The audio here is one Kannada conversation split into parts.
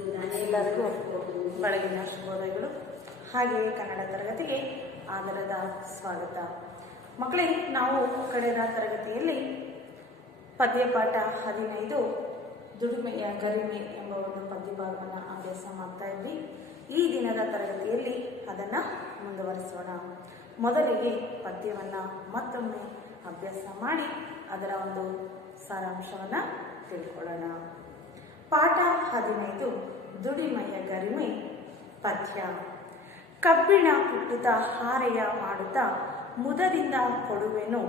ಎಲ್ಲರಿಗೂ ಬೆಳಗಿನ ಶುಭೋದಯಗಳು. ಹಾಗೆಯೇ ಕನ್ನಡ ತರಗತಿಗೆ ಆದರದ ಸ್ವಾಗತ. ಮಕ್ಕಳೇ, ನಾವು ಕಳೆದ ತರಗತಿಯಲ್ಲಿ ಪದ್ಯಪಾಠ 15 ದುಡಿಮೆಯ ಗರಿಮೆ ಎಂಬ ಒಂದು ಪದ್ಯಭಾಗವನ್ನು ಅಭ್ಯಾಸ ಮಾಡ್ತಾ ಇದ್ವಿ. ಈ ದಿನದ ತರಗತಿಯಲ್ಲಿ ಅದನ್ನು ಮುಂದುವರಿಸೋಣ. ಮೊದಲಿಗೆ ಪದ್ಯವನ್ನು ಮತ್ತೊಮ್ಮೆ ಅಭ್ಯಾಸ ಮಾಡಿ ಅದರ ಒಂದು ಸಾರಾಂಶವನ್ನು ತಿಳ್ಕೊಳ್ಳೋಣ. ಪಾಠ 15 ದುಡಿಮೆಯ ಗರಿಮೆ ಪದ್ಯ. ಕಬ್ಬಿಣ ಕುಟ್ಟುತ್ತಾ ಹಾರೆಯ ಮಾಡುತ್ತಾ ಮುದದಿಂದ ಕೊಡುವೆನು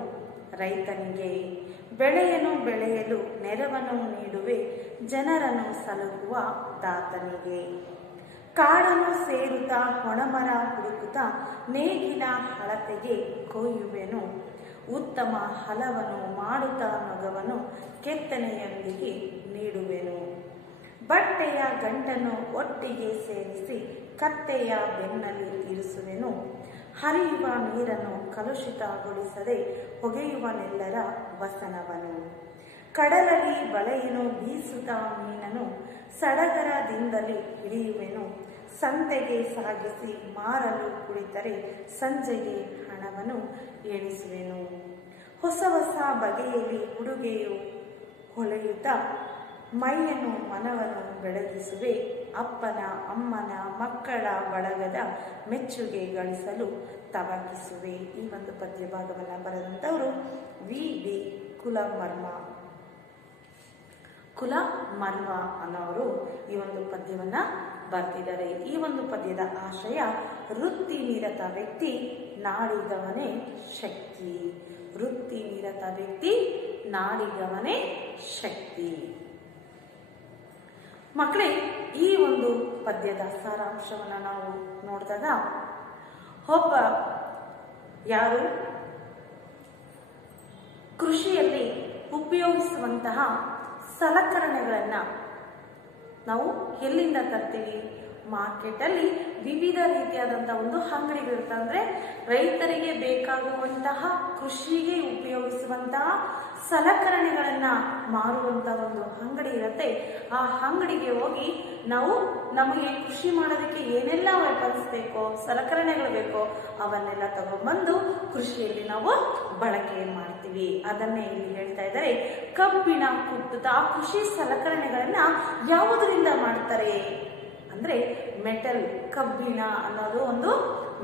ರೈತನಿಗೆ, ಬೆಳೆಯನ್ನು ಬೆಳೆಯಲು ನೆರವನ್ನು ನೀಡುವೆ ಜನರನ್ನು ಸಲಹುವ ದಾತನಿಗೆ. ಕಾಡನ್ನು ಸೇರುತ್ತಾ ಹೊಣಮರ ಹುಡುಕುತ್ತಾ ನೇಗಿಲ ಹಳತೆಗೆ ಕೊಯ್ಯುವೆನು, ಉತ್ತಮ ಹಲವನ್ನು ಮಾಡುತ್ತಾ ನೊಗವನ್ನು ಕೆತ್ತನೆಯೊಂದಿಗೆ ನೀಡುವೆನು. ಬಟ್ಟೆಯ ಗಂಟನ್ನು ಒಟ್ಟಿಗೆ ಸೇರಿಸಿ ಕತ್ತೆಯ ಬೆನ್ನಲ್ಲಿ ಇರಿಸುವೆನು, ಹರಿಯುವ ನೀರನ್ನು ಕಲುಷಿತಗೊಳಿಸದೆ ಹೊಗೆಯುವನೆಲ್ಲರ ವಸನವನು. ಕಡಲಲ್ಲಿ ಬಲೆಯನ್ನು ಬೀಸುತ್ತಾ ಮೀನನ್ನು ಸಡಗರದಿಂದಲೇ ಹಿಡಿಯುವೆನು, ಸಂತೆಗೆ ಸಾಗಿಸಿ ಮಾರಲು ಕುಳಿತರೆ ಸಂಜೆಗೆ ಹಣವನ್ನು ಎಣಿಸುವೆನು. ಹೊಸ ಹೊಸ ಬಗೆಯಲ್ಲಿ ಉಡುಗೆಯು ಹೊಳೆಯುತ್ತಾ ಮೈಯನ್ನು ಮನವನ್ನು ಬೆಳಗಿಸುವೆ, ಅಪ್ಪನ ಅಮ್ಮನ ಮಕ್ಕಳ ಬಳಗದ ಮೆಚ್ಚುಗೆ ಗಳಿಸಲು ತವಕಿಸುವೆ. ಈ ಒಂದು ಪದ್ಯ ಭಾಗವನ್ನು ಬರೆದಂಥವರು ವಿ.ಡಿ. ಕುಲಮರ್ವ ಅನ್ನೋರು ಈ ಒಂದು ಪದ್ಯವನ್ನು ಬರ್ತಿದ್ದಾರೆ. ಈ ಒಂದು ಪದ್ಯದ ಆಶಯ ವೃತ್ತಿ ನಿರತ ವ್ಯಕ್ತಿ ನಾಡಿಗವನೇ ಶಕ್ತಿ. ವೃತ್ತಿ ನಿರತ ವ್ಯಕ್ತಿ ನಾಡಿಗವನೇ ಶಕ್ತಿ. ಮಕ್ಕಳೇ, ಈ ಒಂದು ಪದ್ಯದ ಸಾರಾಂಶವನ್ನು ನಾವು ನೋಡಿದಾಗ ಒಬ್ಬ ಯಾರು ಕೃಷಿಯಲ್ಲಿ ಉಪಯೋಗಿಸುವಂತಹ ಸಲಕರಣೆಗಳನ್ನು ನಾವು ಎಲ್ಲಿಂದ ತರ್ತೀವಿ? ಮಾರ್ಕೆಟಲ್ಲಿ ವಿವಿಧ ರೀತಿಯಾದಂತಹ ಒಂದು ಅಂಗಡಿಗಳಿರುತ್ತೆ. ಅಂದರೆ ರೈತರಿಗೆ ಬೇಕಾಗುವಂತಹ ಕೃಷಿಗೆ ಉಪಯೋಗಿಸುವಂತಹ ಸಲಕರಣೆಗಳನ್ನು ಮಾರುವಂತಹ ಒಂದು ಅಂಗಡಿ ಇರುತ್ತೆ. ಆ ಅಂಗಡಿಗೆ ಹೋಗಿ ನಾವು ನಮಗೆ ಕೃಷಿ ಮಾಡೋದಕ್ಕೆ ಏನೆಲ್ಲ ವೆಪನ್ಸ್ ಬೇಕೋ, ಸಲಕರಣೆಗಳು ಬೇಕೋ ಅವನ್ನೆಲ್ಲ ತಗೊಂಡ್ಬಂದು ಕೃಷಿಯಲ್ಲಿ ನಾವು ಬಳಕೆ ಮಾಡ್ತೀವಿ. ಅದನ್ನೇ ಇಲ್ಲಿ ಹೇಳ್ತಾ ಇದ್ದಾರೆ. ಕಬ್ಬಿಣ ಕುಟ್ಟುತ್ತಾ ಆ ಕೃಷಿ ಸಲಕರಣೆಗಳನ್ನ ಯಾವುದರಿಂದ ಮಾಡ್ತಾರೆ ಅಂದ್ರೆ ಮೆಟಲ್. ಕಬ್ಬಿಣ ಅನ್ನೋದು ಒಂದು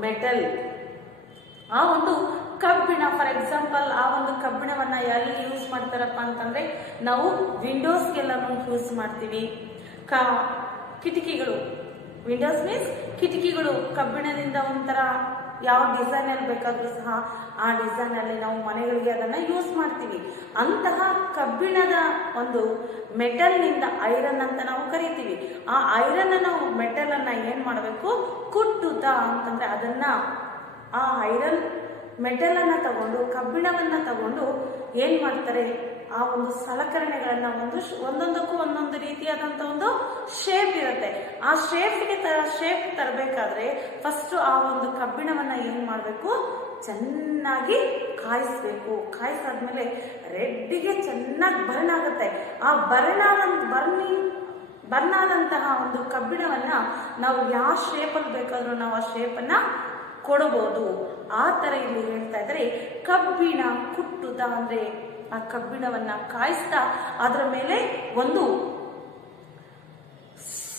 ಮೆಟಲ್. ಆ ಒಂದು ಕಬ್ಬಿಣ, ಫಾರ್ ಎಕ್ಸಾಂಪಲ್, ಆ ಒಂದು ಕಬ್ಬಿಣವನ್ನ ಎಲ್ಲಿ ಯೂಸ್ ಮಾಡ್ತಾರಪ್ಪ ಅಂತಂದ್ರೆ ನಾವು ವಿಂಡೋಸ್ಗೆಲ್ಲ ಯೂಸ್ ಮಾಡ್ತೀವಿ. ಕಿಟಕಿಗಳು, ವಿಂಡೋಸ್ ಮೀನ್ಸ್ ಕಿಟಕಿಗಳು ಕಬ್ಬಿಣದಿಂದ ಒಂಥರ ಯಾವ ಡಿಸೈನ್ ಅಲ್ಲಿ ಬೇಕಾದ್ರೂ ಸಹ ಆ ಡಿಸೈನ್ ಅಲ್ಲಿ ನಾವು ಮನೆಗಳಿಗೆ ಅದನ್ನ ಯೂಸ್ ಮಾಡ್ತೀವಿ. ಅಂತಹ ಕಬ್ಬಿಣದ ಒಂದು ಮೆಟಲ್ ನಿಂದ ಐರನ್ ಅಂತ ನಾವು ಕರಿತೀವಿ. ಆ ಐರನ್ ನಾವು ಮೆಟಲ್ ಅನ್ನ ಏನ್ ಮಾಡಬೇಕು? ಕುಟ್ಟುತ್ತಾ ಅಂತಂದ್ರೆ ಅದನ್ನ ಆ ಐರನ್ ಮೆಟಲ್ ಅನ್ನ ತಗೊಂಡು, ಕಬ್ಬಿಣವನ್ನ ತಗೊಂಡು ಏನ್ ಮಾಡ್ತಾರೆ? ಆ ಒಂದು ಸಲಕರಣೆಗಳನ್ನ ಒಂದೊಂದಕ್ಕೂ ಒಂದೊಂದು ರೀತಿಯಾದಂತ ಒಂದು ಶೇಪ್ ಇರುತ್ತೆ. ಆ ಶೇಪ್ ತರಬೇಕಾದ್ರೆ ಫಸ್ಟ್ ಆ ಒಂದು ಕಬ್ಬಿಣವನ್ನ ಏನ್ ಮಾಡ್ಬೇಕು? ಚೆನ್ನಾಗಿ ಕಾಯಿಸ್ಬೇಕು. ಕಾಯಿಸಾದ್ಮೇಲೆ ರೆಡ್ಗೆ ಚೆನ್ನಾಗಿ ಬರ್ನ್ ಆಗುತ್ತೆ. ಆ ಬರ್ನ್ ಆದಂತಹ ಒಂದು ಕಬ್ಬಿಣವನ್ನ ನಾವು ಯಾವ ಶೇಪಲ್ಲಿ ಬೇಕಾದ್ರೂ ನಾವು ಆ ಶೇಪನ್ನ ಕೊಡಬಹುದು. ಆ ತರ ಇಲ್ಲಿ ಹೇಳ್ತಾ ಇದ್ರೆ ಕಬ್ಬಿಣ ಕುಟ್ಟುತ್ತಾ ಅಂದ್ರೆ ಆ ಕಬ್ಬಿಣವನ್ನ ಕಾಯಿಸ್ತಾ ಅದರ ಮೇಲೆ ಒಂದು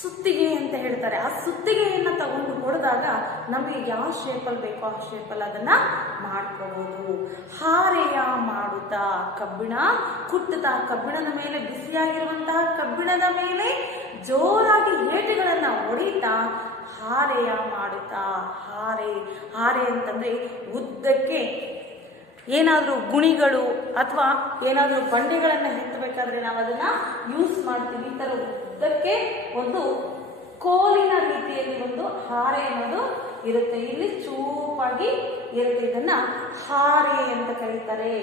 ಸುತ್ತಿಗೆ ಅಂತ ಹೇಳ್ತಾರೆ. ಆ ಸುತ್ತಿಗೆಯನ್ನ ತಗೊಂಡು ಹೊಡೆದಾಗ ನಮಗೆ ಯಾವ ಶೇಪಲ್ಲಿ ಬೇಕೋ ಆ ಶೇಪಲ್ಲಿ ಅದನ್ನ ಮಾಡ್ಕೋಬಹುದು. ಹಾರೆಯ ಮಾಡುತ್ತಾ ಕಬ್ಬಿಣ ಕುಟ್ಟುತ್ತಾ, ಕಬ್ಬಿಣದ ಮೇಲೆ ಬಿಸಿಯಾಗಿರುವಂತಹ ಕಬ್ಬಿಣದ ಮೇಲೆ ಜೋರಾಗಿ ಏಟುಗಳನ್ನ ಹೊಡಿತಾ ಹಾರೆಯ ಮಾಡುತ್ತಾ. ಹಾರೆ ಅಂತಂದ್ರೆ ಉದ್ದಕ್ಕೆ ಏನಾದ್ರೂ ಗುಣಿಗಳು ಅಥವಾ ಏನಾದ್ರೂ ಬಂಡೆಗಳನ್ನ ಎತ್ತಬೇಕಾದ್ರೆ ನಾವು ಅದನ್ನ ಯೂಸ್ ಮಾಡ್ತೀವಿ. ಈ ತರ ಉದ್ದಕ್ಕೆ ಒಂದು ಕೋಲಿನ ರೀತಿಯಲ್ಲಿ ಒಂದು ಹಾರೆ ಅನ್ನೋದು ಇರುತ್ತೆ. ಇಲ್ಲಿ ಚೂಪಾಗಿ ಇರುತ್ತೆ. ಇದನ್ನ ಹಾರೆ ಅಂತ ಕರೀತಾರೆ.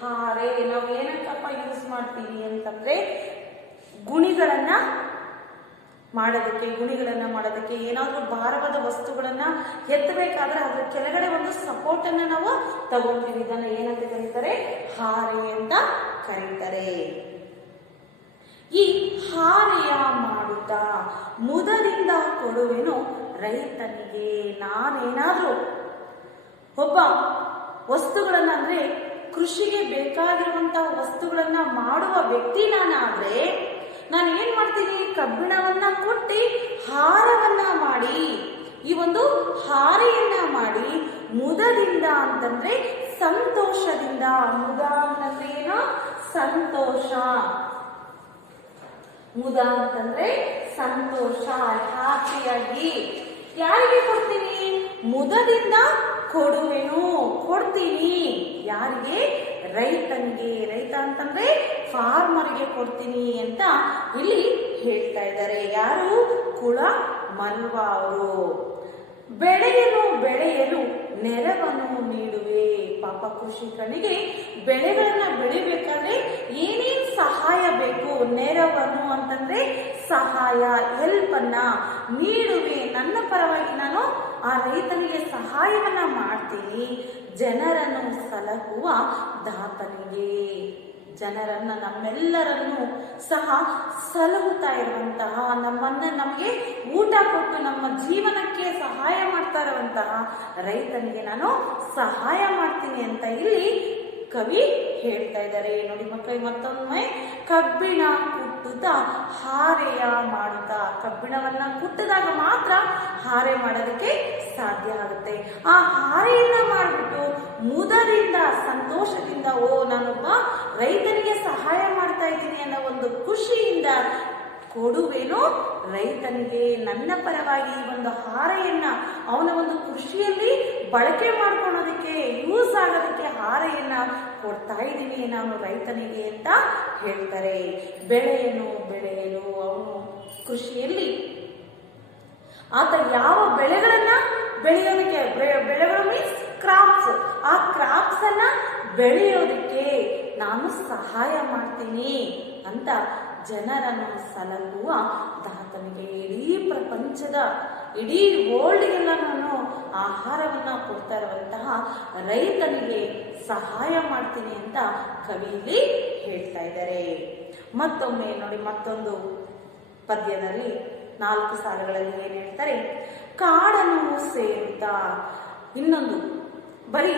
ಹಾರೆ ನಾವು ಏನಕ್ಕಪ್ಪ ಯೂಸ್ ಮಾಡ್ತೀವಿ ಅಂತಂದ್ರೆ ಗುಣಿಗಳನ್ನ ಮಾಡೋದಕ್ಕೆ ಏನಾದ್ರೂ ಭಾರವಾದ ವಸ್ತುಗಳನ್ನ ಎತ್ತಬೇಕಾದ್ರೆ ಅದ್ರ ಕೆಳಗಡೆ ಒಂದು ಸಪೋರ್ಟ್ ಅನ್ನ ನಾವು ತಗೊಳ್ತೀವಿ. ಇದನ್ನ ಏನಂತ ಕರೀತಾರೆ? ಹಾರೆ ಅಂತ ಕರೀತಾರೆ. ಈ ಹಾರೆಯ ಮಾಡುತ್ತಾ ಮುದದಿಂದ ಕೊಡುವೆನು ರೈತನಿಗೆ. ನಾನೇನಾದ್ರೂ ಒಬ್ಬ ವಸ್ತುಗಳನ್ನ ಅಂದ್ರೆ ಕೃಷಿಗೆ ಬೇಕಾಗಿರುವಂತಹ ವಸ್ತುಗಳನ್ನ ಮಾಡುವ ವ್ಯಕ್ತಿ ನಾನಾದ್ರೆ ನಾನು ಏನ್ ಮಾಡ್ತೀನಿ, ಕಬ್ಬಿಣವನ್ನ ಕೊಟ್ಟಿ ಹಾರವನ್ನ ಮಾಡಿ, ಈ ಒಂದು ಹಾರೆಯನ್ನ ಮಾಡಿ ಮುದದಿಂದ ಅಂತಂದ್ರೆ ಸಂತೋಷದಿಂದ, ಮುದ ಅಂತಂದ್ರೆ ಏನು, ಸಂತೋಷ, ಮುದ ಅಂತಂದ್ರೆ ಸಂತೋಷ, ಹ್ಯಾಪಿಯಾಗಿ ಯಾರಿಗೆ ಕೊಡ್ತೀನಿ, ಮುದದಿಂದ ಕೊಡುವೆನು, ಕೊಡ್ತೀನಿ. ಯಾರಿಗೆ, ರೈತನಿಗೆ. ರೈತ ಅಂತಂದ್ರೆ ಫಾರ್ಮರ್ಗೆ ಕೊಡ್ತೀನಿ ಅಂತ ಇಲ್ಲಿ ಹೇಳ್ತಾ ಇದ್ದಾರೆ. ಯಾರು, ಕುಳ ಮಲ್ವ ಅವರು. ಬೆಳೆಯಲು ನೆರವನ್ನು ನೀಡುವೆ. ಪಾಪ ಕೃಷಿಕನಿಗೆ ಬೆಳೆಗಳನ್ನ ಬೆಳಿಬೇಕಾದ್ರೆ ಏನೇನ್ ಸಹಾಯ ಬೇಕು, ನೆರವನ್ನು ಅಂತಂದ್ರೆ ಸಹಾಯ, ಹೆಲ್ಪ್ ಅನ್ನ ನೀಡುವೆ. ನನ್ನ ಪರವಾಗಿ ನಾನು ಆ ರೈತನಿಗೆ ಸಹಾಯವನ್ನ ಮಾಡ್ತೀನಿ. ಜನರನ್ನು ಸಲಹುವ ದಾತನಿಗೆ. ಜನರನ್ನ, ನಮ್ಮೆಲ್ಲರನ್ನು ಸಹ ಸಲಹುತ್ತಾ ಇರುವಂತಹ, ನಮಗೆ ಊಟ ಕೊಟ್ಟು ನಮ್ಮ ಜೀವನಕ್ಕೆ ಸಹಾಯ ಮಾಡ್ತಾ ಇರುವಂತಹ ರೈತನಿಗೆ ನಾನು ಸಹಾಯ ಮಾಡ್ತೀನಿ ಅಂತ ಇಲ್ಲಿ ಕವಿ ಹೇಳ್ತಾ ಇದ್ದಾರೆ. ನೋಡಿ ಮಕ್ಕಳಿಗೆ ಮತ್ತೊಮ್ಮೆ, ಕಬ್ಬಿಣ ಕುಟ್ಟುತ್ತಾ ಹಾರೆಯ ಮಾಡುತ್ತಾ. ಕಬ್ಬಿಣವನ್ನ ಕುಟ್ಟಿದಾಗ ಮಾತ್ರ ಹಾರೆ ಮಾಡೋದಕ್ಕೆ ಸಾಧ್ಯ ಆಗುತ್ತೆ. ಆ ಹಾರೆಯನ್ನ ಮಾಡಿಬಿಟ್ಟು ಮುದದಿಂದ, ಸಂತೋಷದಿಂದ, ಓ ನಾನೊಬ್ಬ ರೈತನಿಗೆ ಸಹಾಯ ಮಾಡ್ತಾ ಇದ್ದೀನಿ ಅನ್ನೋ ಒಂದು ಖುಷಿಯಿಂದ ಕೊಡುವೆನು ರೈತನಿಗೆ. ನನ್ನ ಪರವಾಗಿ ಈ ಒಂದು ಹಾರೆಯನ್ನ ಅವನ ಒಂದು ಕೃಷಿಯಲ್ಲಿ ಬಳಕೆ ಮಾಡ್ಕೊಳ್ಳೋದಕ್ಕೆ, ಯೂಸ್ ಆಗೋದಕ್ಕೆ ಹಾರೆಯನ್ನ ಕೊಡ್ತಾ ಇದ್ದೀನಿ ನಾನು ರೈತನಿಗೆ ಅಂತ ಹೇಳ್ತಾರೆ. ಬೆಳೆಯಲು ಅವನು ಕೃಷಿಯಲ್ಲಿ ಆತ ಯಾವ ಬೆಳೆಗಳನ್ನ ಬೆಳೆಯೋದಕ್ಕೆ, ಬೆಳೆಗಳು ಮೀನ್ಸ್ ಕ್ರಾಪ್ಸ್, ಆ ಕ್ರಾಪ್ಸ್ ಅನ್ನ ಬೆಳೆಯೋದಕ್ಕೆ ನಾನು ಸಹಾಯ ಮಾಡ್ತೀನಿ ಅಂತ ಜನರನ್ನು ಸಲಹುವ ದಾತನಿಗೆ, ಇಡೀ ಪ್ರಪಂಚದ, ಇಡೀ ವರ್ಲ್ಡ್ಗೆಲ್ಲ ನಾನು ಆಹಾರವನ್ನ ಕೊಡ್ತಾ ಇರುವಂತಹ ರೈತನಿಗೆ ಸಹಾಯ ಮಾಡ್ತೀನಿ ಅಂತ ಕವಿಯಲ್ಲಿ ಹೇಳ್ತಾ ಇದ್ದಾರೆ. ಮತ್ತೊಮ್ಮೆ ನೋಡಿ, ಮತ್ತೊಂದು ಪದ್ಯದಲ್ಲಿ 4 ಸಾಲುಗಳಲ್ಲಿ ಏನ್ ಹೇಳ್ತಾರೆ, ಕಾಡನ್ನು ಸೇರುತ್ತಾ. ಇನ್ನೊಂದು, ಬರೀ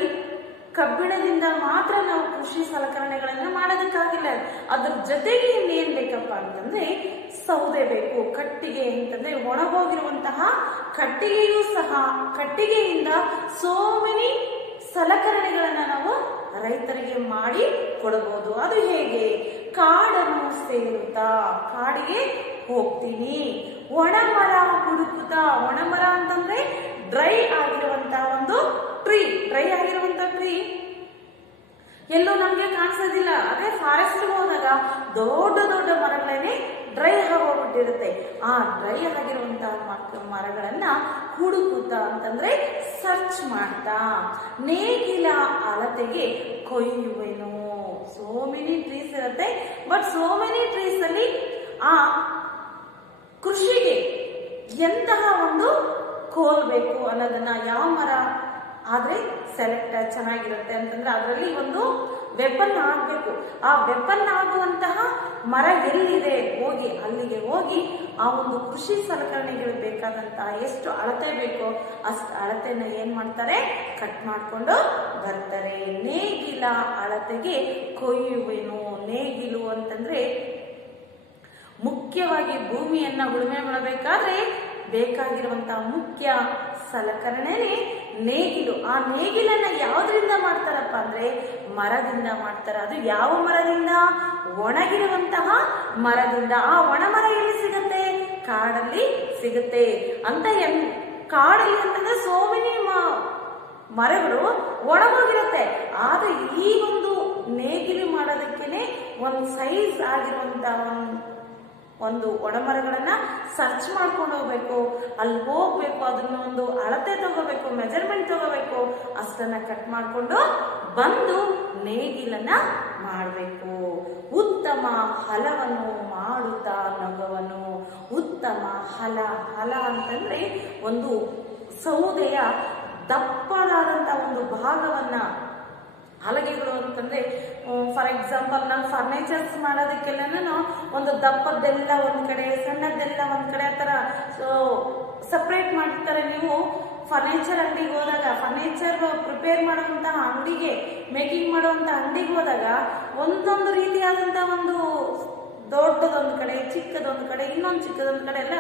ಕಬ್ಬಿಣದಿಂದ ಮಾತ್ರ ನಾವು ಕೃಷಿ ಸಲಕರಣೆಗಳನ್ನ ಮಾಡೋದಕ್ಕಾಗಿಲ್ಲ, ಅದ್ರ ಜೊತೆಗೆ ಇನ್ನೇನ್ ಬೇಕಪ್ಪ ಅಂತಂದ್ರೆ ಸೌದೆ ಬೇಕು, ಕಟ್ಟಿಗೆ ಅಂತಂದ್ರೆ ಒಣಗೋಗಿರುವಂತಹ ಕಟ್ಟಿಗೆಯೂ ಸಹ, ಕಟ್ಟಿಗೆಯಿಂದ ಸೋ ಮೆನಿ ಸಲಕರಣೆಗಳನ್ನ ನಾವು ರೈತರಿಗೆ ಮಾಡಿ ಕೊಡಬಹುದು. ಅದು ಹೇಗೆ, ಕಾಡನ್ನು ಸೇರುತ್ತಾ, ಕಾಡಿಗೆ ಹೋಗ್ತೀನಿ. ಒಣಮರ ಹುಡುಕುತ್ತಾ, ಒಣಮರ ಅಂತಂದ್ರೆ ಡ್ರೈ ಆಗಿರುವಂತಹ ಒಂದು ಟ್ರೀ, ಡ್ರೈ ಆಗಿರುವಂತ ಟ್ರೀ ಎಲ್ಲೂ ನಮ್ಗೆ ಕಾಣಿಸೋದಿಲ್ಲ. ಅದೇ ಫಾರೆಸ್ಟ್ ಹೋದಾಗ ದೊಡ್ಡ ದೊಡ್ಡ ಮರಗಳೇನೆ ಡ್ರೈ ಆಗೋಗ್ಬಿಟ್ಟಿರುತ್ತೆ. ಆ ಡ್ರೈ ಆಗಿರುವಂತಹ ಮರಗಳನ್ನ ಹುಡುಕುತ್ತಾ ಅಂತಂದ್ರೆ ಸರ್ಚ್ ಮಾಡ್ತಾ, ನೇಗಿಲ ಅಳತೆಗೆ ಕೊಯ್ಯುವೆನು. ಸೋ ಮೆನಿ ಟ್ರೀಸ್ ಇರುತ್ತೆ, ಬಟ್ ಸೋ ಮೆನಿ ಟ್ರೀಸ್ ಅಲ್ಲಿ ಆ ಕೃಷಿಗೆ ಎಂತಹ ಒಂದು ಕೋಲ್ ಬೇಕು ಅನ್ನೋದನ್ನ, ಯಾವ ಮರ ಆದ್ರೆ ಸೆಲೆಕ್ಟ್ ಚೆನ್ನಾಗಿರುತ್ತೆ ಅಂತಂದ್ರೆ ಅದರಲ್ಲಿ ಒಂದು ವೆಪನ್ ಆಗ್ಬೇಕು. ಆ ವೆಪನ್ ಆಗುವಂತಹ ಮರ ಎಲ್ಲಿದೆ ಅಲ್ಲಿಗೆ ಹೋಗಿ ಆ ಒಂದು ಕೃಷಿ ಸಲಕರಣೆಗಳು ಬೇಕಾದಂತಹ ಎಷ್ಟು ಅಳತೆ ಬೇಕೋ ಅಷ್ಟು ಅಳತೆನ ಏನ್ ಮಾಡ್ತಾರೆ, ಕಟ್ ಮಾಡ್ಕೊಂಡು ಬರ್ತಾರೆ. ನೇಗಿಲ ಅಳತೆಗೆ ಕೊಯ್ಯುವೆನು. ನೇಗಿಲು ಅಂತಂದ್ರೆ ಮುಖ್ಯವಾಗಿ ಭೂಮಿಯನ್ನ ಉಳುಮೆ ಮಾಡಬೇಕಾದ್ರೆ ಬೇಕಾಗಿರುವಂತಹ ಮುಖ್ಯ ಸಲಕರಣೆನೇ ನೇಗಿಲು. ಆ ನೇಗಿಲನ್ನ ಯಾವ್ದ್ರಿಂದ ಮಾಡ್ತಾರಪ್ಪ ಅಂದ್ರೆ ಮರದಿಂದ ಮಾಡ್ತಾರ. ಅದು ಯಾವ ಮರದಿಂದ, ಒಣಗಿರುವಂತಹ ಮರದಿಂದ. ಆ ಒಣ ಮರ ಎಲ್ಲಿ ಸಿಗುತ್ತೆ, ಕಾಡಲ್ಲಿ ಸಿಗುತ್ತೆ ಅಂತ. ಕಾಡಲ್ಲಿ ಅಂತಂದ್ರೆ ಸೋ ಮೆನಿ ಮರಗಳು ಒಣಗೋಗಿರುತ್ತೆ. ಆದ್ರೆ ಈ ಒಂದು ನೇಗಿಲು ಮಾಡೋದಕ್ಕೇನೆ ಒಂದು ಸೈಜ್ ಆಗಿರುವಂತಹ ಒಂದು ಒಣಮರಗಳನ್ನ ಸರ್ಚ್ ಮಾಡ್ಕೊಂಡು ಹೋಗ್ಬೇಕು, ಅಲ್ಲಿ ಹೋಗ್ಬೇಕು, ಅದನ್ನ ಒಂದು ಅಳತೆ ತಗೋಬೇಕು, ಮೆಜರ್ಮೆಂಟ್ ತಗೋಬೇಕು, ಅಷ್ಟನ್ನ ಕಟ್ ಮಾಡ್ಕೊಂಡು ಬಂದು ನೇಗಿಲನ್ನ ಮಾಡಬೇಕು. ಉತ್ತಮ ಹಲವನ್ನು ಮಾಡುತ್ತಾ ನಗುವನು. ಉತ್ತಮ ಹಲ ಅಂತಂದ್ರೆ ಒಂದು ಸೌದೆಯ ದಪ್ಪದಾದಂತ ಒಂದು ಭಾಗವನ್ನ, ಹಲಗೆಗಳು ಅಂತಂದ್ರೆ ಫಾರ್ ಎಕ್ಸಾಂಪಲ್ ನಾನು ಫರ್ನಿಚರ್ಸ್ ಮಾಡೋದಕ್ಕೆಲ್ಲ ಒಂದು ದಪ್ಪದ್ದೆಲ್ಲ ಒಂದ್ ಕಡೆ, ಸಣ್ಣದ್ದೆಲ್ಲ ಒಂದ್ ಕಡೆ, ಆ ತರ ಸಪ್ರೇಟ್ ಮಾಡಿರ್ತಾರೆ. ನೀವು ಫರ್ನಿಚರ್ ಅಂಗಡಿಗೆ ಹೋದಾಗ, ಫರ್ನಿಚರ್ ಪ್ರಿಪೇರ್ ಮಾಡುವಂತಹ ಅಂಗಡಿಗೆ, ಮೇಕಿಂಗ್ ಮಾಡುವಂತಹ ಅಂಗಡಿಗೆ ಹೋದಾಗ ಒಂದೊಂದು ರೀತಿಯಾದಂತಹ ಒಂದು ದೊಡ್ಡದೊಂದು ಕಡೆ, ಚಿಕ್ಕದೊಂದು ಕಡೆ, ಇನ್ನೊಂದು ಚಿಕ್ಕದೊಂದು ಕಡೆ ಎಲ್ಲ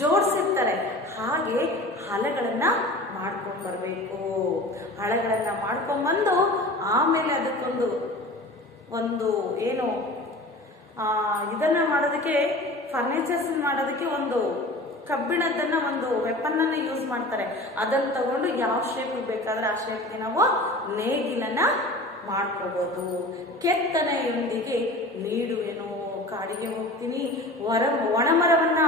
ಜೋಡಿಸಿರ್ತಾರೆ. ಹಾಗೆ ಹಳೆಗಳನ್ನ ಮಾಡ್ಕೊಂಡ್ ಬರ್ಬೇಕು. ಹಳೆಗಳನ್ನ ಮಾಡ್ಕೊಂಡ್ಬಂದು ಆಮೇಲೆ ಅದಕ್ಕೊಂದು ಏನು ಇದನ್ನ ಮಾಡೋದಕ್ಕೆ, ಫರ್ನಿಚರ್ಸ್ ಮಾಡೋದಕ್ಕೆ ಒಂದು ಕಬ್ಬಿಣದನ್ನ ಒಂದು ವೆಪನ್ ಅನ್ನ ಯೂಸ್ ಮಾಡ್ತಾರೆ. ಅದನ್ನ ತಗೊಂಡು ಯಾವ ಶೇಪ್ ಬೇಕಾದ್ರೆ ಆ ಶೇಪ್ಗೆ ನಾವು ನೇಗಿಲನ್ನ ಮಾಡ್ಕೋಬಹುದು. ಕೆತ್ತನೆಯೊಂದಿಗೆ ನೀಡುವೆನು, ಕಾಡಿಗೆ ಹೋಗ್ತೀನಿ, ಒಣಮರವನ್ನ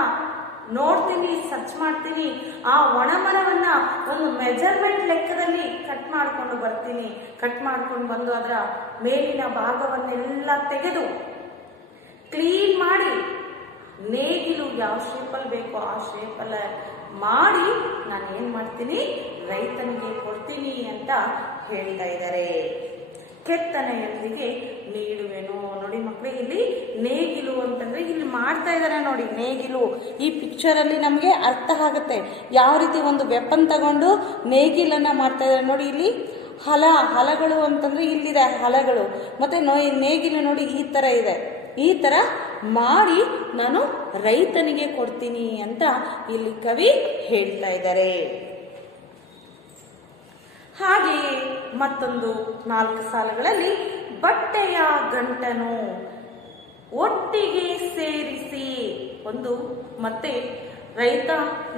ನೋಡ್ತೀನಿ, ಸರ್ಚ್ ಮಾಡ್ತೀನಿ, ಆ ಒಣಮರವನ್ನ ಒಂದು ಮೆಜರ್ಮೆಂಟ್ ಲೆಕ್ಕದಲ್ಲಿ ಕಟ್ ಮಾಡ್ಕೊಂಡು ಬರ್ತೀನಿ. ಕಟ್ ಮಾಡ್ಕೊಂಡು ಬಂದು ಅದರ ಮೇಲಿನ ಭಾಗವನ್ನೆಲ್ಲ ತೆಗೆದು ಕ್ಲೀನ್ ಮಾಡಿ ನೇಗಿಲು ಯಾವ ಶೇಪಲ್ಲಿ ಬೇಕೋ ಆ ಶೇಪಲ್ಲಿ ಮಾಡಿ ನಾನು ಏನ್ ಮಾಡ್ತೀನಿ, ರೈತನಿಗೆ ಕೊಡ್ತೀನಿ ಅಂತ ಹೇಳ್ತಾ ಇದ್ದಾರೆ. ಕೆತ್ತನೆಯೊಂದಿಗೆ ನೀಡುವೆನು. ನೋಡಿ ಮಕ್ಕಳಿಗೆ, ಇಲ್ಲಿ ನೇಗಿಲು ಅಂತಂದ್ರೆ ಇಲ್ಲಿ ಮಾಡ್ತಾ ಇದ್ದಾರೆ ನೋಡಿ. ನೇಗಿಲು ಈ ಪಿಕ್ಚರ್ ಅಲ್ಲಿ ನಮಗೆ ಅರ್ಥ ಆಗುತ್ತೆ ಯಾವ ರೀತಿ ಒಂದು ವೆಪನ್ ತಗೊಂಡು ನೇಗಿಲನ್ನ ಮಾಡ್ತಾ ಇದ್ದಾರೆ ನೋಡಿ. ಇಲ್ಲಿ ಹಲಗಳು ಅಂತಂದ್ರೆ ಇಲ್ಲಿದೆ ಹಲಗಳು, ಮತ್ತೆ ನೇಗಿಲು ನೋಡಿ ಈ ತರ ಇದೆ. ಈ ತರ ಮಾಡಿ ನಾನು ರೈತನಿಗೆ ಕೊಡ್ತೀನಿ ಅಂತ ಇಲ್ಲಿ ಕವಿ ಹೇಳ್ತಾ ಇದ್ದಾರೆ. ಹಾಗೆಯೇ ಮತ್ತೊಂದು 4 ಸಾಲುಗಳಲ್ಲಿ ಬಟ್ಟೆಯ ಗಂಟನು ಒಟ್ಟಿಗೆ ಸೇರಿಸಿ ಒಂದು ಮತ್ತೆ ರೈತ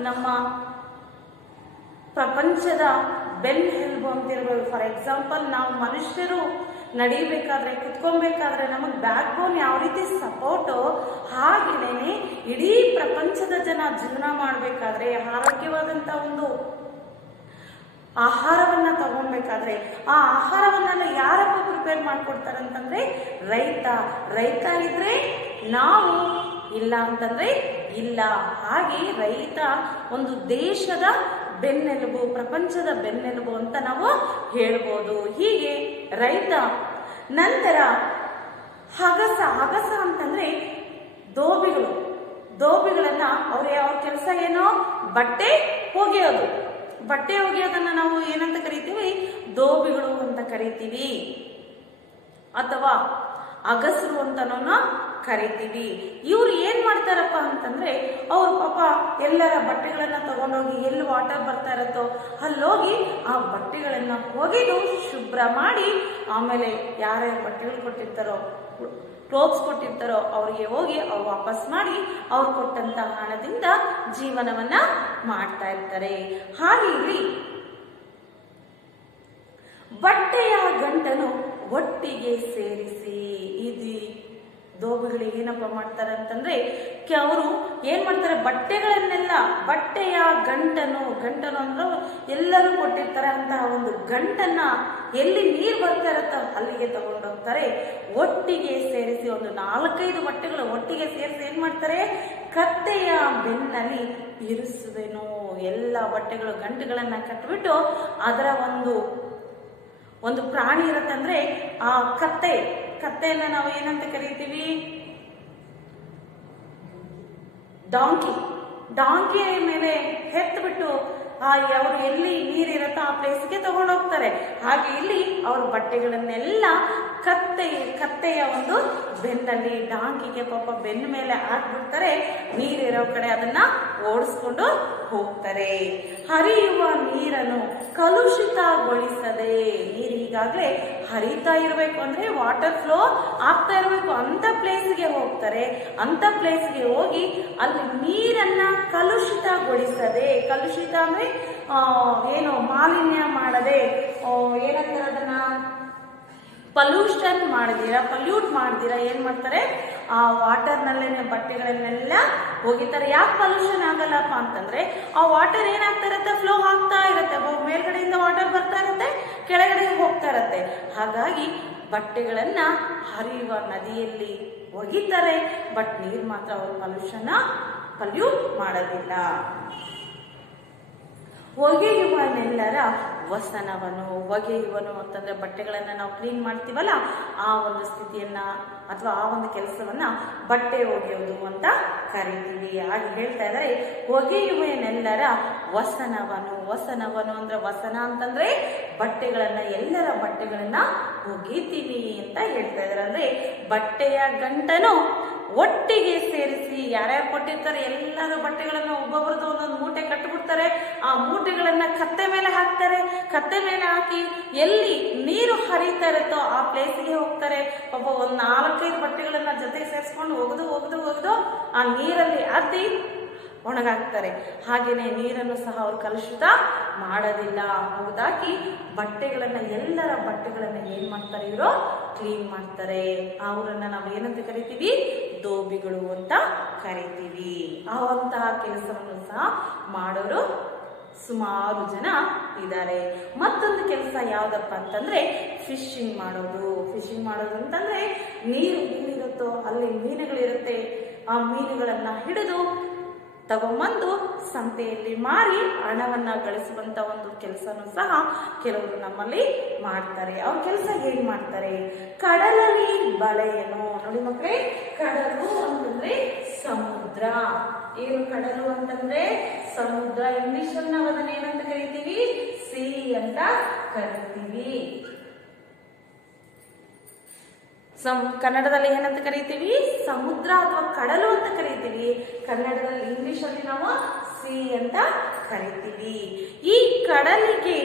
ನಮ್ಮ ಪ್ರಪಂಚದ ಬೆನ್ನೆಲುಬು ಅಂತಿರ್ಬೋದು. ಫಾರ್ ಎಕ್ಸಾಂಪಲ್, ನಾವು ಮನುಷ್ಯರು ನಡಿಬೇಕಾದ್ರೆ, ಕುತ್ಕೊಬೇಕಾದ್ರೆ ನಮಗೆ ಬ್ಯಾಕ್ ಬೋನ್ ಯಾವ ರೀತಿ ಸಪೋರ್ಟು, ಹಾಗೇನೆ ಇಡೀ ಪ್ರಪಂಚದ ಜನ ಜೀವನ ಮಾಡಬೇಕಾದ್ರೆ ಆರೋಗ್ಯವಾದಂತ ಒಂದು ಆಹಾರವನ್ನ ತಗೊಳ್ಬೇಕಾದ್ರೆ ಆ ಆಹಾರವನ್ನೆಲ್ಲ ಯಾರಪ್ಪ ಪ್ರಿಪೇರ್ ಮಾಡ್ಕೊಡ್ತಾರೆ ಅಂತಂದ್ರೆ ರೈತ ಇದ್ರೆ ನಾವು, ಇಲ್ಲ ಅಂತಂದ್ರೆ ಇಲ್ಲ. ಹಾಗೆ ರೈತ ಒಂದು ದೇಶದ ಬೆನ್ನೆಲುಬು, ಪ್ರಪಂಚದ ಬೆನ್ನೆಲುಬು ಅಂತ ನಾವು ಹೇಳ್ಬೋದು. ಹೀಗೆ ರೈತ. ನಂತರ ಅಗಸ ಅಂತಂದ್ರೆ ದೋಬಿಗಳನ್ನ ಅವ್ರ ಕೆಲಸ ಏನೋ ಬಟ್ಟೆ ಒಗೆಯೋದನ್ನ ನಾವು ಏನಂತ ಕರಿತೀವಿ, ದೋಬಿಗಳು ಅಂತ ಕರಿತೀವಿ, ಅಥವಾ ಅಗಸರು ಅಂತನೂ ಕರಿತೀವಿ. ಇವ್ರು ಏನ್ ಮಾಡ್ತಾರಪ್ಪ ಅಂತಂದ್ರೆ, ಅವ್ರ ಪಾಪ ಎಲ್ಲರ ಬಟ್ಟೆಗಳನ್ನ ತಗೊಂಡೋಗಿ ಎಲ್ಲಿ ವಾಟರ್ ಬರ್ತಾ ಇರತ್ತೋ ಅಲ್ಲೋಗಿ ಆ ಬಟ್ಟೆಗಳನ್ನ ಒಗೆದು ಶುಭ್ರ ಮಾಡಿ, ಆಮೇಲೆ ಯಾರ್ಯಾರು ಬಟ್ಟೆಗಳು ಕೊಟ್ಟಿರ್ತಾರೋ, ಕ್ಲೋತ್ಸ್ ಕೊಟ್ಟಿರ್ತಾರೋ ಅವ್ರಿಗೆ ಹೋಗಿ ಅವ್ರು ವಾಪಸ್ ಮಾಡಿ ಅವ್ರು ಕೊಟ್ಟಂತ ಹಣದಿಂದ ಜೀವನವನ್ನ ಮಾಡ್ತಾ ಇರ್ತಾರೆ. ಹಾಗೆ ಇಲ್ಲಿ ಬಟ್ಟೆಯ ಗಂಟನ್ನು ಒಟ್ಟಿಗೆ ಸೇರಿಸಿ, ಇದು ದೋಬಿಗಳಿಗೆ ಏನಪ್ಪ ಮಾಡ್ತಾರೆ ಅಂತಂದ್ರೆ, ಅವರು ಏನ್ ಮಾಡ್ತಾರೆ, ಬಟ್ಟೆಯ ಗಂಟನು ಅಂದ್ರೆ ಎಲ್ಲರೂ ಕೊಟ್ಟಿರ್ತಾರೆ ಅಂತಹ ಒಂದು ಗಂಟನ್ನ ಎಲ್ಲಿ ನೀರು ಬರ್ತಾ ಇರತ್ತೋ ಅಲ್ಲಿಗೆ ತಗೊಂಡೋಗ್ತಾರೆ. ಒಟ್ಟಿಗೆ ಸೇರಿಸಿ ಒಂದು 4-5 ಬಟ್ಟೆಗಳು ಒಟ್ಟಿಗೆ ಸೇರಿಸಿ ಏನ್ ಮಾಡ್ತಾರೆ, ಕತ್ತೆಯ ಬೆನ್ನಲ್ಲಿ ಇರಿಸುವೆನು. ಎಲ್ಲ ಬಟ್ಟೆಗಳು ಗಂಟುಗಳನ್ನ ಕಟ್ಬಿಟ್ಟು ಅದರ ಒಂದು ಪ್ರಾಣಿ ಇರುತ್ತೆ. ಅಂದ್ರೆ ಆ ಕತ್ತೆಯನ್ನ ನಾವು ಏನಂತ ಕರಿತೀವಿ, ಡಾಂಕಿ ಮೇಲೆ ಹೆತ್ಬಿಟ್ಟು ಅವರು ಎಲ್ಲಿ ನೀರಿರತ್ತೋ ಆ ಪ್ಲೇಸ್ಗೆ ತಗೊಂಡೋಗ್ತಾರೆ. ಹಾಗೆ ಇಲ್ಲಿ ಅವ್ರ ಬಟ್ಟೆಗಳನ್ನೆಲ್ಲ ಕತ್ತೆಯ ಒಂದು ಬೆನ್ನಲ್ಲಿ, ಡಾಂಕಿಗೆ ಪಾಪ ಬೆನ್ನ ಮೇಲೆ ಹಾಕ್ಬಿಡ್ತಾರೆ. ನೀರಿರೋ ಕಡೆ ಅದನ್ನ ಓಡಿಸ್ಕೊಂಡು ಹೋಗ್ತಾರೆ. ಹರಿಯುವ ನೀರನ್ನು ಕಲುಷಿತಗೊಳಿಸದೆ, ನೀರು ಈಗಾಗಲೇ ಹರಿತಾ ಇರಬೇಕು ಅಂದ್ರೆ ವಾಟರ್ ಫ್ಲೋ ಆಗ್ತಾ ಇರಬೇಕು ಅಂತ ಪ್ಲೇಸ್ಗೆ ಹೋಗ್ತಾರೆ. ಅಂತ ಪ್ಲೇಸ್ಗೆ ಹೋಗಿ ಅಲ್ಲಿ ನೀರನ್ನ ಕಲುಷಿತಗೊಳಿಸದೆ, ಕಲುಷಿತ ಅಂದ್ರೆ ಏನು ಮಾಲಿನ್ಯ ಮಾಡದೆ, ಏನಂತಾರೆ ಅದನ್ನ ಪಲ್ಯೂಟ್ ಮಾಡ್ದಿರ ಏನ್ ಮಾಡ್ತಾರೆ, ಆ ವಾಟರ್ ನಲ್ಲೇನೆ ಬಟ್ಟೆಗಳನ್ನೆಲ್ಲ ಹೋಗಿತಾರೆ. ಯಾಕೆ ಪೊಲ್ಯೂಷನ್ ಆಗಲ್ಲಪ್ಪ ಅಂತಂದ್ರೆ ಆ ವಾಟರ್ ಏನಾಗ್ತಾ ಇರುತ್ತೆ, ಫ್ಲೋ ಆಗ್ತಾ ಇರುತ್ತೆ. ಮೇಲ್ಗಡೆಯಿಂದ ವಾಟರ್ ಬರ್ತಾ ಇರುತ್ತೆ, ಕೆಳಗಡೆ ಹೋಗ್ತಾ ಇರುತ್ತೆ. ಹಾಗಾಗಿ ಬಟ್ಟೆಗಳನ್ನ ಹರಿಯುವ ನದಿಯಲ್ಲಿ ಒಗಿತಾರೆ, ಬಟ್ ನೀರ್ ಮಾತ್ರ ಅವರು ಪಲ್ಯೂಟ್ ಮಾಡೋದಿಲ್ಲ. ಒಗೆಯುವನೆಲ್ಲರ ವಸನವನು. ಒಗೆಯುವನು ಅಂತಂದ್ರೆ ಬಟ್ಟೆಗಳನ್ನ ನಾವು ಕ್ಲೀನ್ ಮಾಡ್ತೀವಲ್ಲ, ಆ ಒಂದು ಸ್ಥಿತಿಯನ್ನ ಅಥವಾ ಆ ಒಂದು ಕೆಲಸವನ್ನ ಬಟ್ಟೆ ಒಗೆಯುವುದು ಅಂತ ಕರೀತೀವಿ. ಹಾಗೆ ಹೇಳ್ತಾ ಇದ್ದಾರೆ, ಒಗೆಯುವನೆಲ್ಲರ ವಸನವನು. ವಸನವನು ಅಂದ್ರೆ ವಸನ ಅಂತಂದ್ರೆ ಬಟ್ಟೆಗಳನ್ನ, ಎಲ್ಲರ ಬಟ್ಟೆಗಳನ್ನ ಒಗಿತೀನಿ ಅಂತ ಹೇಳ್ತಾ ಇದ್ದಾರೆ. ಅಂದ್ರೆ ಬಟ್ಟೆಯ ಗಂಟನು ಒಟ್ಟಿಗೆ ಸೇರಿಸಿ, ಯಾರ್ಯಾರು ಕೊಟ್ಟಿರ್ತಾರೆ ಎಲ್ಲರ ಬಟ್ಟೆಗಳನ್ನ ಒಬ್ಬೊಬ್ರದ್ದು ಒಂದೊಂದು ಮೂಟೆ ಕಟ್ಟಿಬಿಡ್ತಾರೆ. ಆ ಮೂಟೆಗಳನ್ನ ಕತ್ತೆ ಮೇಲೆ ಹಾಕ್ತಾರೆ. ಕತ್ತೆ ಮೇಲೆ ಹಾಕಿ ಎಲ್ಲಿ ನೀರು ಹರಿತಾ ಇರುತ್ತೋ ಆ ಪ್ಲೇಸ್ಗೆ ಹೋಗ್ತಾರೆ. ಪಾಪ ಒಂದ್ 4-5 ಬಟ್ಟೆಗಳನ್ನ ಜೊತೆ ಸೇರಿಸ್ಕೊಂಡು ಒಗೆದು ಆ ನೀರಲ್ಲಿ ಅದ್ದಿ ಒಣಗಾಕ್ತಾರೆ. ಹಾಗೇನೆ ನೀರನ್ನು ಸಹ ಅವರು ಕಲುಷಿತ ಮಾಡೋದಿಲ್ಲ. ಹೌದಾಕಿ ಬಟ್ಟೆಗಳನ್ನ, ಎಲ್ಲರ ಬಟ್ಟೆಗಳನ್ನ ಏನ್ ಮಾಡ್ತಾರೆ ಇವರು? ಕ್ಲೀನ್ ಮಾಡ್ತಾರೆ. ಅವರನ್ನ ನಾವು ಏನಂತ ಕರಿತೀವಿ? ದೋಬಿಗಳು ಅಂತ ಕರಿತೀವಿ. ಅವಂತಹ ಕೆಲಸವನ್ನು ಸಹ ಮಾಡೋರು ಸುಮಾರು ಜನ ಇದ್ದಾರೆ. ಮತ್ತೊಂದು ಕೆಲಸ ಯಾವ್ದಪ್ಪ ಅಂತಂದ್ರೆ ಫಿಶಿಂಗ್ ಮಾಡೋದು. ಫಿಶಿಂಗ್ ಮಾಡೋದು ಅಂತಂದ್ರೆ ನೀರು ಎಲ್ಲಿರುತ್ತೋ ಅಲ್ಲಿ ಮೀನುಗಳಿರುತ್ತೆ. ಆ ಮೀನುಗಳನ್ನ ಹಿಡಿದು ತಗೊಂಬಂದು ಸಂತೆಯಲ್ಲಿ ಮಾರಿ ಹಣವನ್ನ ಗಳಿಸುವಂತ ಒಂದು ಕೆಲಸನೂ ಸಹ ಕೆಲವರು ನಮ್ಮಲ್ಲಿ ಮಾಡ್ತಾರೆ. ಅವ್ರ ಕೆಲಸ ಏನ್ ಮಾಡ್ತಾರೆ? ಕಡಲಲ್ಲಿ ಬಲೆಯನ್ನು. ನೋಡಿ ಮಕ್ಕಳೇ, ಕಡಲು ಅಂತಂದ್ರೆ ಸಮುದ್ರ. ಏನು ಕಡಲು ಅಂತಂದ್ರೆ ಸಮುದ್ರ. ಇಂಗ್ಲಿಷ್ ಅಲ್ಲಿ ನಾವು ಅದನ್ನ ಏನಂತ ಕರಿತೀವಿ? ಸಿ ಅಂತ ಕರಿತೀವಿ. ಕನ್ನಡದಲ್ಲಿ ಏನಂತ ಕರಿತೀವಿ? ಸಮುದ್ರ ಅಥವಾ ಕಡಲು ಅಂತ ಕರಿತೀವಿ. ಕನ್ನಡದಲ್ಲಿ, ಇಂಗ್ಲಿಷ್ ಅಲ್ಲಿ ನಾವು ಸಿ ಅಂತ ಕರಿತೀವಿ. ಈ ಕಡಲಿಗೆ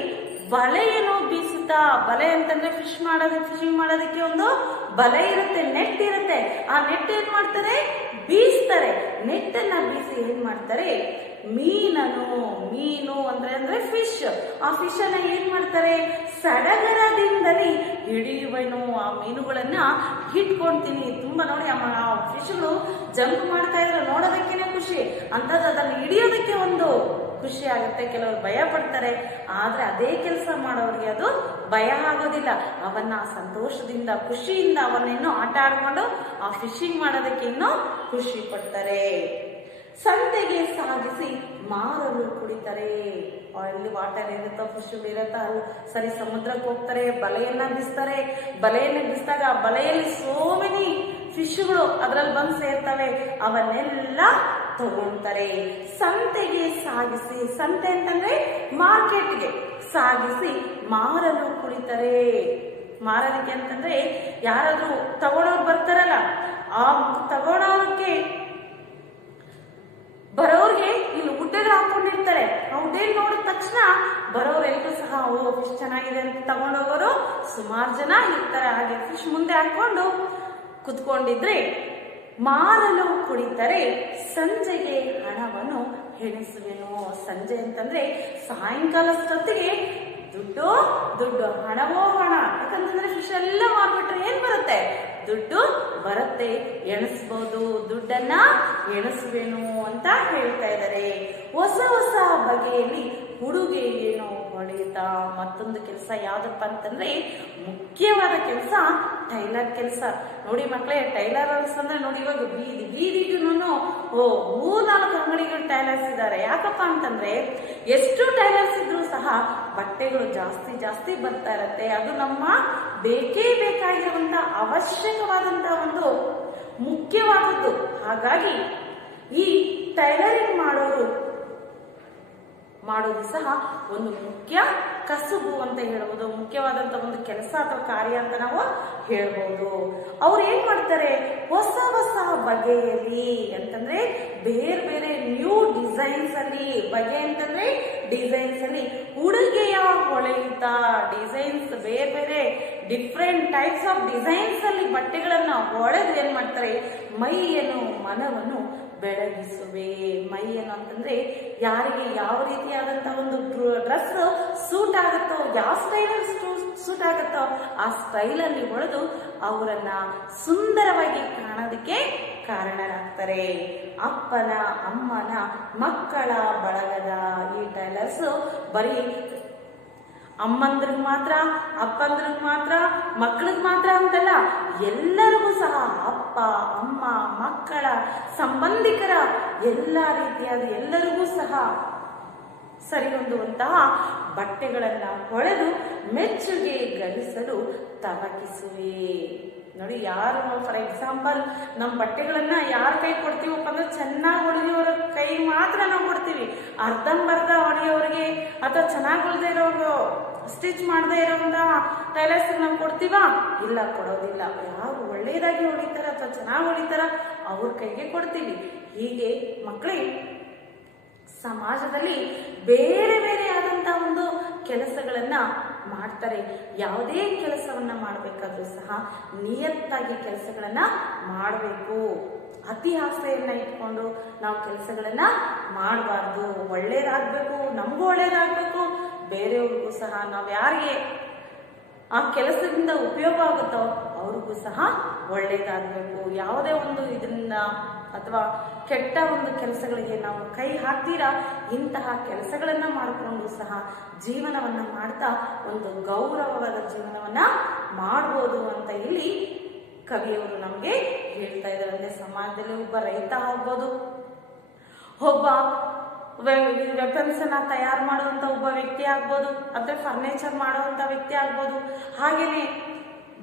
ಬಲೆಯನ್ನು ಬೀಸುತ್ತಾ, ಬಲೆ ಅಂತಂದ್ರೆ ಫಿಶಿಂಗ್ ಮಾಡೋದಕ್ಕೆ ಒಂದು ಬಲೆ ಇರುತ್ತೆ, ನೆಟ್ ಇರುತ್ತೆ. ಆ ನೆಟ್ ಏನ್ ಮಾಡ್ತಾರೆ? ಬೀಸ್ತಾರೆ. ನೆಟ್ಟನ್ನ ಬೀಸಿ ಏನ್ ಮಾಡ್ತಾರೆ? ಮೀನು ಅಂದ್ರೆ ಫಿಶ್. ಆ ಫಿಶ್ ಅನ್ನ ಏನ್ ಮಾಡ್ತಾರೆ? ಸಡಗರದಿಂದಲೇ ಹಿಡಿಯುವನು. ಆ ಮೀನುಗಳನ್ನ ಹಿಡ್ಕೊಂತೀನಿ. ತುಂಬಾ ನೋಡಿ, ಆ ಫಿಶ್ಗಳು ಜಂಪ್ ಮಾಡ್ತಾ ಇದ್ರೆ ನೋಡೋದಕ್ಕೇನೆ ಖುಷಿ, ಅಂತದ್ದು ಅದನ್ನ ಹಿಡಿಯೋದಕ್ಕೆ ಒಂದು ಖುಷಿ ಆಗುತ್ತೆ. ಕೆಲವರು ಭಯ ಪಡ್ತಾರೆ, ಆದ್ರೆ ಅದೇ ಕೆಲಸ ಮಾಡೋರಿಗೆ ಅದು ಭಯ ಆಗೋದಿಲ್ಲ. ಅವನ್ನ ಸಂತೋಷದಿಂದ, ಖುಷಿಯಿಂದ ಅವನ್ನೇನೋ ಆಟ ಆಡ್ಕೊಂಡು ಆ ಫಿಶಿಂಗ್ ಮಾಡೋದಕ್ಕೆ ಇನ್ನೂ ಖುಷಿ ಪಡ್ತಾರೆ. ಸಂತೆಗೆ ಸಾಗಿಸಿ ಮಾರಲು ಕುಡಿತಾರೆ. ಇಲ್ಲಿ ವಾಟರ್ ಇರುತ್ತೋ, ಫಿಶ್ಗಳು ಇರುತ್ತೋ, ಅಲ್ಲಿ ಸರಿ ಸಮುದ್ರಕ್ಕೆ ಹೋಗ್ತಾರೆ, ಬಲೆಯನ್ನ ಬೀಸ್ತಾರೆ. ಬಲೆಯನ್ನ ಬೀಸಿದಾಗ ಆ ಬಲೆಯಲ್ಲಿ ಸೋ ಮೆನಿ ಫಿಶ್ಗಳು ಅದ್ರಲ್ಲಿ ಬಂದು ಸೇರ್ತವೆ. ಅವನ್ನೆಲ್ಲ ತಗೊಂತಾರೆ. ಸಂತೆಗೆ ಸಾಗಿಸಿ, ಸಂತೆ ಅಂತಂದ್ರೆ ಮಾರ್ಕೆಟ್ಗೆ ಸಾಗಿಸಿ ಮಾರಲು ಕುಳಿತಾರೆ. ಮಾರಲಿಕ್ಕೆ ಅಂತಂದ್ರೆ ಯಾರಾದ್ರೂ ತಗೊಳೋರು ಬರ್ತಾರಲ್ಲ, ಆ ತಗೊಳೋರಕ್ಕೆ ಬರೋರ್ಗೆ ಇಲ್ಲಿ ಉಡ್ಡೆಗಳು ಹಾಕೊಂಡಿರ್ತಾರೆ. ಆ ಉಡ್ಡೆ ನೋಡಿದ ತಕ್ಷಣ ಬರೋರೆಲ್ಲರೂ ಸಹ ಫಿಶ್ ಚೆನ್ನಾಗಿದೆ ಅಂತ ತಗೊಂಡೋಗೋರು ಸುಮಾರು ಜನ ಇರ್ತಾರೆ. ಹಾಗೆ ಫಿಶ್ ಮುಂದೆ ಹಾಕೊಂಡು ಕುತ್ಕೊಂಡಿದ್ರೆ ಮಾರಲು ಕುಡಿತಾರೆ. ಸಂಜೆಗೆ ಹಣವನ್ನು ಎಣಿಸುವೆನು. ಸಂಜೆ ಅಂತಂದ್ರೆ ಸಾಯಂಕಾಲಷ್ಟೊತ್ತಿಗೆ ದುಡ್ಡು ಹಣವೋ ಹಣ. ಯಾಕಂತಂದ್ರೆ ಫಿಶ್ ಎಲ್ಲ ಮಾರ್ಬಿಟ್ರೆ ಏನ್ ಬರುತ್ತೆ? ದುಡ್ಡು ಬರುತ್ತೆ, ಎಣಿಸ್ಬೋದು. ದುಡ್ಡನ್ನ ಎಣಿಸುವೆನು ಅಂತ ಹೇಳ್ತಾ ಇದ್ದಾರೆ. ಹೊಸ ಹೊಸ ಬಗೆಯಲ್ಲಿ ಉಡುಗೆ ಏನೋ ಹೊಡೆಯುತ್ತಾ. ಮತ್ತೊಂದು ಕೆಲಸ ಯಾವ್ದಪ್ಪ ಅಂತಂದ್ರೆ ಮುಖ್ಯವಾದ ಕೆಲಸ ಟೈಲರ್ ಕೆಲಸ. ನೋಡಿ ಮಕ್ಕಳೇ, ಟೈಲರ್ಸ್ ಅಂದ್ರೆ ನೋಡಿ, ಇವಾಗ ಬೀದಿಗೂ 3-4 ಅಂಗಡಿಗಳು ಟೈಲರ್ಸ್ ಇದ್ದಾರೆ. ಯಾಕಪ್ಪ ಅಂತಂದ್ರೆ ಎಷ್ಟು ಟೈಲರ್ಸ್ ಇದ್ರೂ ಸಹ ಬಟ್ಟೆಗಳು ಜಾಸ್ತಿ ಬರ್ತಾ ಇರತ್ತೆ. ಅದು ನಮ್ಮ ಬೇಕೇ ಬೇಕಾಗಿರುವಂತ ಅವಶ್ಯಕವಾದಂತ ಒಂದು ಮುಖ್ಯವಾದದ್ದು. ಹಾಗಾಗಿ ಈ ಟೈಲರಿಂಗ್ ಮಾಡೋದು ಸಹ ಒಂದು ಮುಖ್ಯ ಕಸುಬು ಅಂತ ಹೇಳ್ಬೋದು. ಮುಖ್ಯವಾದಂತ ಒಂದು ಕೆಲಸ ಅಥವಾ ಕಾರ್ಯ ಅಂತ ನಾವು ಹೇಳ್ಬೋದು. ಅವ್ರು ಏನ್ ಮಾಡ್ತಾರೆ? ಹೊಸ ಹೊಸ ಬಗೆಯಲ್ಲಿ ಅಂತಂದ್ರೆ ಬೇರೆ ಬೇರೆ ನ್ಯೂ ಡಿಸೈನ್ಸ್ ಅಲ್ಲಿ, ಬಗೆ ಅಂತಂದ್ರೆ ಡಿಸೈನ್ಸ್ ಅಲ್ಲಿ ಉಡುಗೆಯ ಹೊಳೆಯುತ್ತ ಡಿಸೈನ್ಸ್, ಬೇರೆ ಬೇರೆ ಡಿಫ್ರೆಂಟ್ ಟೈಪ್ಸ್ ಆಫ್ ಡಿಸೈನ್ಸ್ ಅಲ್ಲಿ ಬಟ್ಟೆಗಳನ್ನ ಹೊಳೆದು ಏನ್ ಮಾಡ್ತಾರೆ? ಮೈಯನ್ನು ಮನವನ್ನು ಬೆಳಗಿಸುವೆ. ಮೈಯನ್ನು ಅಂತಂದ್ರೆ ಯಾರಿಗೆ ಯಾವ ರೀತಿಯಾದಂತ ಒಂದು ಡ್ರೆಸ್ ಸೂಟ್ ಆಗುತ್ತೋ, ಯಾವ ಸ್ಟೈಲಲ್ಲಿ ಸೂಟ್ ಆಗುತ್ತೋ ಆ ಸ್ಟೈಲಲ್ಲಿ ಹೊಳೆದು ಅವರನ್ನ ಸುಂದರವಾಗಿ ಕಾಣೋದಕ್ಕೆ ಕಾರಣರಾಗ್ತಾರೆ. ಅಪ್ಪನ ಅಮ್ಮನ ಮಕ್ಕಳ ಬಳಗದ ಈ ಟೈಲರ್ಸ್ ಬರೀ ಅಮ್ಮಂದ್ರಿಗೆ ಮಾತ್ರ, ಅಪ್ಪಂದ್ರಿಗೆ ಮಾತ್ರ, ಮಕ್ಕಳಿಗೆ ಮಾತ್ರ ಅಂತಲ್ಲ, ಎಲ್ಲರಿಗೂ ಸಹ ಅಪ್ಪ ಅಮ್ಮ ಮಕ್ಕಳ ಸಂಬಂಧಿಕರ ಎಲ್ಲ ರೀತಿಯಾದ ಎಲ್ಲರಿಗೂ ಸಹ ಸರಿ ಹೊಂದುವಂತಹ ಬಟ್ಟೆಗಳನ್ನ ಹೊಳೆದು ಮೆಚ್ಚುಗೆ ಗಳಿಸಲು ತವಕಿಸುವೆ. ನೋಡಿ, ಯಾರು ಫಾರ್ ಎಕ್ಸಾಂಪಲ್ ನಮ್ಮ ಬಟ್ಟೆಗಳನ್ನ ಯಾರ ಕೈ ಕೊಡ್ತೀವಪ್ಪ ಅಂದ್ರೆ ಚೆನ್ನಾಗಿ ಹೊಲಿಯೋರ ಕೈ ಮಾತ್ರ ನಾವು ಕೊಡ್ತೀವಿ. ಅರ್ಧಂಬರ್ಧ ಹೊಲಿಯೋರಿಗೆ ಅಥವಾ ಚೆನ್ನಾಗಿ ಹೊಲಿದೇ ಇರೋರು, ಸ್ಟಿಚ್ ಮಾಡದೇ ಇರೋಂಥ ಟೈಲರ್ಸ್ ನಾವು ಕೊಡ್ತೀವ? ಇಲ್ಲ, ಕೊಡೋದಿಲ್ಲ. ಯಾರು ಒಳ್ಳೇದಾಗಿ ಹೊಲಿತಾರ ಅಥವಾ ಚೆನ್ನಾಗಿ ಹೊಲಿತಾರ ಅವ್ರ ಕೈಗೆ ಕೊಡ್ತೀವಿ. ಹೀಗೆ ಮಕ್ಕಳೇ, ಸಮಾಜದಲ್ಲಿ ಬೇರೆ ಬೇರೆ ಆದಂತ ಒಂದು ಕೆಲಸಗಳನ್ನ ಮಾಡ್ತಾರೆ. ಯಾವುದೇ ಕೆಲಸವನ್ನ ಮಾಡಬೇಕಾದ್ರೂ ಸಹ ನಿಯತ್ತಾಗಿ ಕೆಲಸಗಳನ್ನ ಮಾಡಬೇಕು. ಅತಿ ಆಸೆಯನ್ನ ಇಟ್ಕೊಂಡು ನಾವು ಕೆಲಸಗಳನ್ನ ಮಾಡಬಾರ್ದು. ಒಳ್ಳೇದಾಗ್ಬೇಕು, ನಮಗೂ ಒಳ್ಳೇದಾಗ್ಬೇಕು, ಬೇರೆಯವ್ರಿಗೂ ಸಹ ನಾವು ಯಾರಿಗೆ ಆ ಕೆಲಸದಿಂದ ಉಪಯೋಗ ಆಗುತ್ತೋ ಅವ್ರಿಗೂ ಸಹ ಒಳ್ಳೇದಾಗಬೇಕು. ಯಾವುದೇ ಒಂದು ಇದರಿಂದ ಅಥವಾ ಕೆಟ್ಟ ಒಂದು ಕೆಲಸಗಳಿಗೆ ನಾವು ಕೈ ಹಾಕ್ತೀರಾ, ಇಂತಹ ಕೆಲಸಗಳನ್ನ ಮಾಡಿಕೊಂಡು ಸಹ ಜೀವನವನ್ನ ಮಾಡ್ತಾ ಒಂದು ಗೌರವವಾದ ಜೀವನವನ್ನ ಮಾಡ್ಬೋದು ಅಂತ ಇಲ್ಲಿ ಕವಿಯವರು ನಮಗೆ ಹೇಳ್ತಾ ಇದ್ದಾರೆ. ಅಂದ್ರೆ ಸಮಾಜದಲ್ಲಿ ಒಬ್ಬ ರೈತ ಆಗ್ಬೋದು, ಒಬ್ಬ ವೆಪನ್ಸ್ ಅನ್ನ ತಯಾರು ಮಾಡುವಂತ ಒಬ್ಬ ವ್ಯಕ್ತಿ ಆಗ್ಬೋದು, ಅಥವಾ ಫರ್ನಿಚರ್ ಮಾಡುವಂತ ವ್ಯಕ್ತಿ ಆಗ್ಬೋದು, ಹಾಗೇನೆ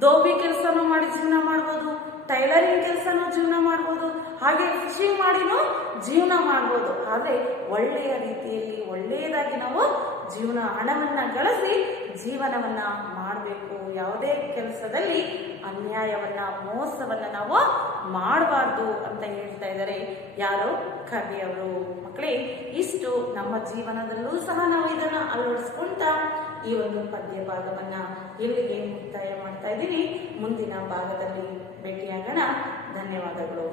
ದೋಬಿ ಕೆಲಸನೂ ಮಾಡಿ ಜೀವನ ಮಾಡ್ಬೋದು, ಟೈಲರಿಂಗ್ ಕೆಲಸನೂ ಜೀವನ ಮಾಡ್ಬೋದು, ಹಾಗೆ ಫಿಶಿಂಗ್ ಮಾಡಿನೂ ಜೀವನ ಮಾಡ್ಬೋದು. ಆದ್ರೆ ಒಳ್ಳೆಯ ರೀತಿಯಲ್ಲಿ ಒಳ್ಳೆಯದಾಗಿ ನಾವು ಹಣವನ್ನ ಗಳಿಸಿ ಜೀವನವನ್ನ ಮಾಡಬೇಕು. ಯಾವುದೇ ಕೆಲಸದಲ್ಲಿ ಅನ್ಯಾಯವನ್ನ, ಮೋಸವನ್ನ ನಾವು ಮಾಡಬಾರ್ದು ಅಂತ ಹೇಳ್ತಾ ಇದ್ದಾರೆ ಯಾರು? ಕವಿಯವರು. ಮಕ್ಕಳೇ, ಇಷ್ಟು ನಮ್ಮ ಜೀವನದಲ್ಲೂ ಸಹ ನಾವು ಇದನ್ನ ಅಳವಡಿಸ್ಕೊಂತ ಈ ಒಂದು ಪದ್ಯ ಭಾಗವನ್ನ ಇಲ್ಲಿಗೆ ಮುಕ್ತಾಯ ಮಾಡ್ತಾ ಇದ್ದೀವಿ. ಮುಂದಿನ ಭಾಗದಲ್ಲಿ ಭೇಟಿಯಾಗೋಣ. ಧನ್ಯವಾದಗಳು.